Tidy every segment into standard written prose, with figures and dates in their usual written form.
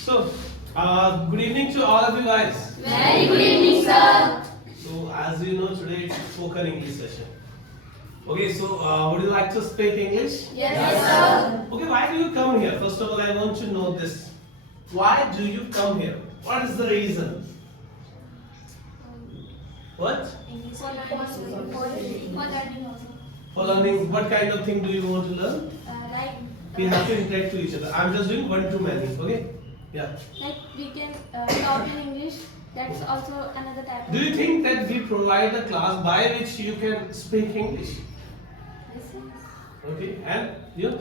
So, good evening to all of you guys. Very good evening, sir. So, as you know, today it's spoken English session. Okay, so would you like to speak English? Yes, sir. Okay, why do you come here? First of all, I want to know this. Why do you come here? What is the reason? What? For learning, what kind of thing do you want to learn? We have to interact to each other. I'm just doing one to many. Okay? Yeah. Like we can talk in English. That's also another type of. Do you think that we provide a class by which you can speak English? Yes, sir. Okay, and you?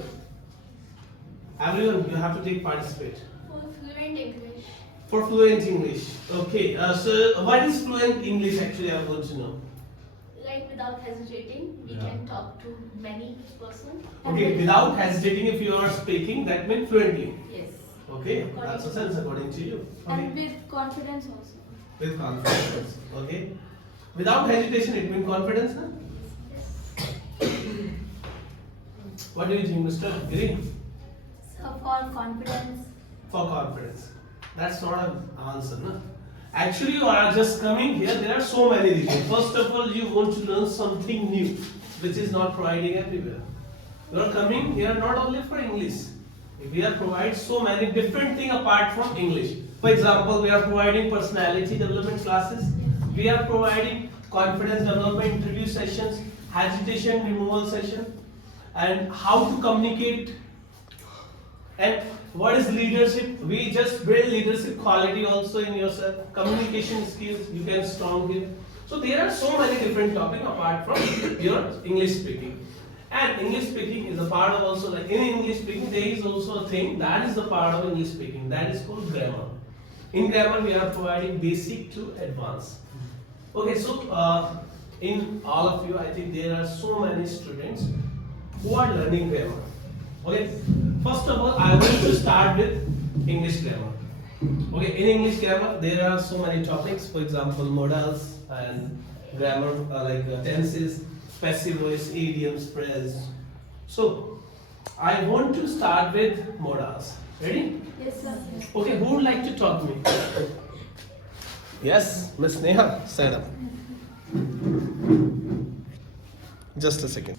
Everyone, you have to take participate. For fluent English. For fluent English. Okay, so what is fluent English actually? I want to know. Like without hesitating, we can talk to many persons. Okay, without hesitating, if you are speaking, that means fluently. Yes. Okay, that's a sense according to you. And Okay, with confidence also. with confidence. Okay, without hesitation, it means confidence. Na? What do you think, Mr. Giri? So for confidence. For confidence. That's not an answer, no? Actually, you are just coming here. There are so many reasons. First of all, you want to learn something new, which is not providing everywhere. You are coming here not only for English. We are providing so many different things apart from English. For example, we are providing personality development classes. We are providing confidence development interview sessions, hesitation removal session, and how to communicate. And what is leadership? We just build leadership quality also in yourself. Communication skills you can strong give. So there are so many different topics apart from your English speaking. And English speaking is a part of also, like in English speaking there is also a thing that is the part of English speaking, that is called grammar. In grammar we are providing basic to advanced. Okay, so in all of you I think there are so many students who are learning grammar. Okay, first of all, I want to start with English grammar. Okay, in English grammar, there are so many topics. For example, modals and grammar tenses, passive voice, idioms, phrase. So, I want to start with modals. Ready? Yes, sir. Okay, who would like to talk to me? Yes, Miss Neha, stand up. Just a second.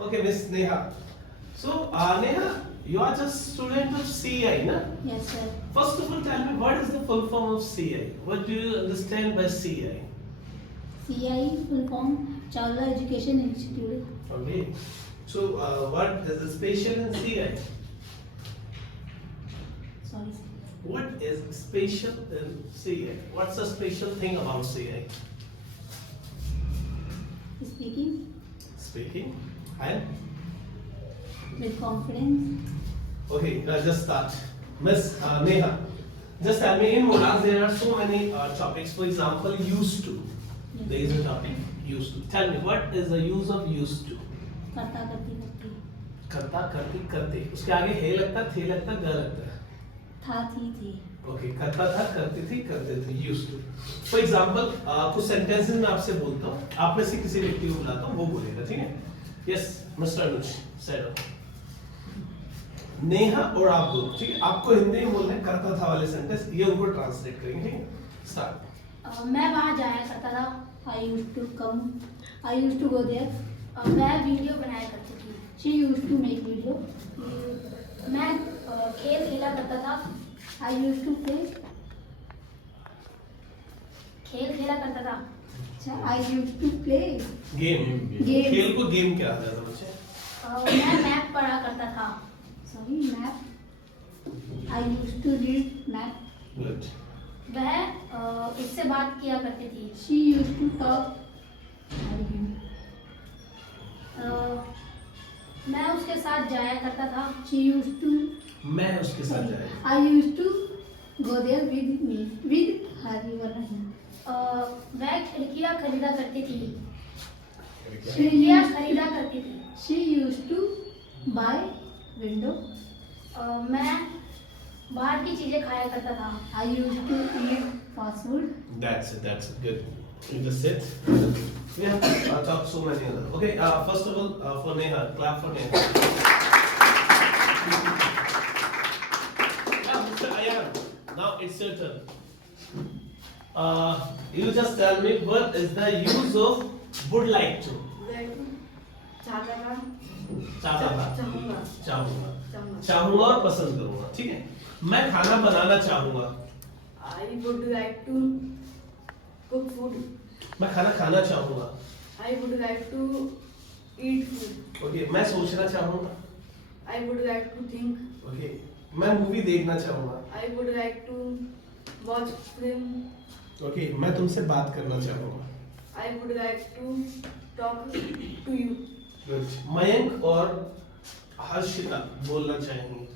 Okay, Miss Neha. So, Neha, you are just student of CI, na? Yes, sir. First of all, tell me what is the full form of CI? What do you understand by CI? CI full form Chawla Education Institute. Okay. So, what is the special in CI? Sorry, sir. What is special in CI? What's the special thing about CI? Speaking Speaking and with confidence. okay, just start. Miss Neha, just tell me in modals there are so many topics. For example, used to. There is a topic used to. Tell me what is the use of used to? करता करती करती करता करती करते. उसके आगे हे लगता, थे लगता, ग लगता है. था थी Okay, करता था, करती थी, करते थे. Used to. For example, कुछ sentences मैं आपसे बोलता हूँ. आप में से किसी व्यक्ति को बुलाता हूँ, वो बोलेगा, ठीक है? Yes, Mr. Anuj, say it. Neha और आप दोनों, ठीक है? आपको हिंदी में बोलना है करता था वाले सेंटेंस, ये उनको ट्रांसलेट करेंगे, ठीक है? स्टार्ट. मैं वहाँ जाया करता था. I used to come. I used to go there. मैं वीडियो बनाया करती थी. She used to make video. मैं खेल खेला करता था. I used to play. खेल खेला करता था. I used to play. Game. Game. खेल को गेम क्या आता है बच्चे? मैं मैथ पढ़ा करता था. Sorry, map. I used to read map. Good. वह उससे बात किया करती थी. She used to talk. मैं उसके साथ जाया करता था. She used to. मैं उसके साथ जाया. I used to go there with me. With her, you were right. वह खिड़कियाँ खरीदा करती थी. खिड़कियाँ खरीदा करती थी. She used to buy window. मैं बाहर की चीजें खाया करता था. I used to eat fast food. That's it. That's it. Good. You just sit. Yeah. Talk so many other. Okay. First of all, for Neha, clap for Neha. Yeah, Mr. Ayan. now it's your turn. You just tell me what is the use of would like to. चाहता चाहता था, चाहूंगा चाहूंगा, चाहूंगा चाहूंगा और पसंद करूंगा, ठीक है। मैं खाना बनाना चाहूंगा, I would like to cook food. मैं खाना खाना चाहूंगा, I would like to eat food. Okay. मैं सोचना चाहूंगा, I would like to think. Okay. मैं मूवी देखना चाहूंगा, I would like to watch film. Okay. मैं तुमसे बात करना चाहूंगा, I would like to talk to you. Good. Mayank और हर्षिता बोलना चाहेंगे,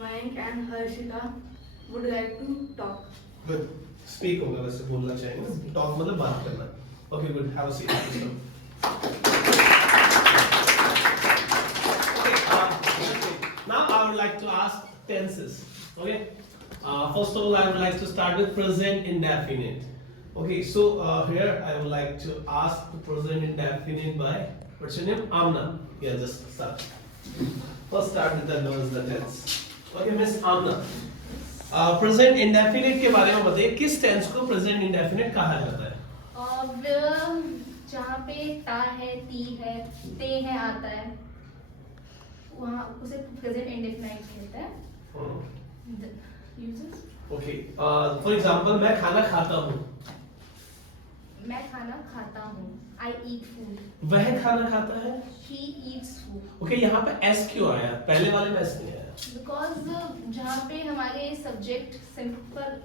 Mayank and Harshita would like to talk. Good. Speak होगा वैसे, बोलना चाहेंगे, टॉक मतलब बात करना, okay good. Have a seat. Now I would like to ask tenses. Okay. First of all, I would like to start with present indefinite. Okay. So here I would like to ask the present indefinite by what's your name? Amna. Yeah, just start. First start with the nouns, the tense. Okay, Miss Amna. Present indefinite के बारे में बताइए, किस tense को present indefinite कहा जाता है? जहाँ पे ता है, ती है, ते है आता है, वहाँ उसे प्रेजेंट इंडेफिनाइट कहते हैं। Uses Okay. For example, मैं खाना खाता हूँ, मैं खाना खाता हूँ, I eat food, वह खाना खाता है। he eats food. ओके, यहाँ पे s क्यों आया? पहले वाले में s नहीं आया। बिकॉज जहाँ पे हमारे सब्जेक्ट सिंपल